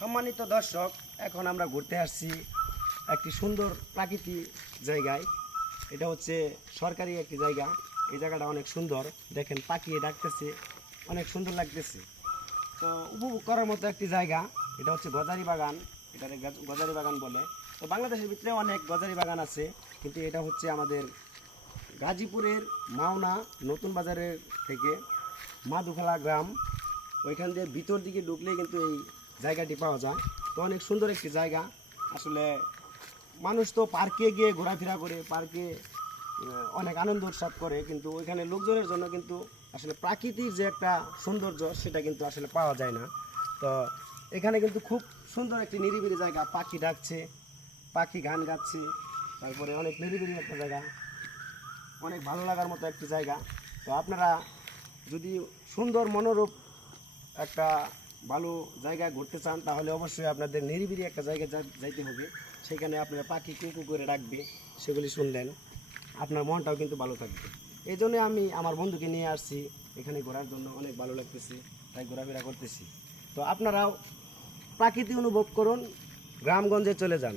সম্মানিত দর্শক, এখন আমরা ঘুরতে আসছি একটি সুন্দর প্রাকৃতিক জায়গায়। এটা হচ্ছে সরকারি একটি জায়গা। এই জায়গাটা অনেক সুন্দর, দেখেন পাখি ডাকতেছে, অনেক সুন্দর লাগতেছে। তো উপভোগ করার মতো একটি জায়গা। এটা হচ্ছে গজারি বাগান, এটাকে গজারি বাগান বলে। তো বাংলাদেশের ভিতরে অনেক গজারি বাগান আছে, কিন্তু এটা হচ্ছে আমাদের গাজীপুরের মাওনা নতুন বাজারের থেকে মাদুখালা গ্রাম, ওইখান দিয়ে ভিতর দিকে ঢুকলে কিন্তু এই জায়গাটি পাওয়া যায়। তো অনেক সুন্দর একটি জায়গা। আসলে মানুষ তো পার্কে গিয়ে ঘোরাফেরা করে, পার্কে অনেক আনন্দ উৎসব করে, কিন্তু ওইখানে লোকজনের জন্য কিন্তু আসলে প্রাকৃতিক যে একটা সৌন্দর্য সেটা কিন্তু আসলে পাওয়া যায় না। তো এখানে কিন্তু খুব সুন্দর একটি নিরিবিলি জায়গা, পাখি ডাকছে, পাখি গান গাচ্ছে, তারপরে অনেক নিরিবিলি একটা জায়গা, অনেক ভালো লাগার মতো একটি জায়গা। তো আপনারা যদি সুন্দর মনোরূপ একটা ভালো জায়গায় ঘুরতে চান, তাহলে অবশ্যই আপনাদের নিরিবিলি একটা জায়গায় যাইতে হবে। সেখানে আপনারা পাখি কুকু করে ডাকবে, সেগুলি শুনলেন, আপনার মনটাও কিন্তু ভালো থাকবে। এই জন্য আমি আমার বন্ধুকে নিয়ে আসছি এখানে ঘোরার জন্য। অনেক ভালো লাগতেছে, তাই ঘোরাফেরা করতেছি। তো আপনারাও প্রাকৃতিক অনুভব করুন, গ্রামগঞ্জে চলে যান।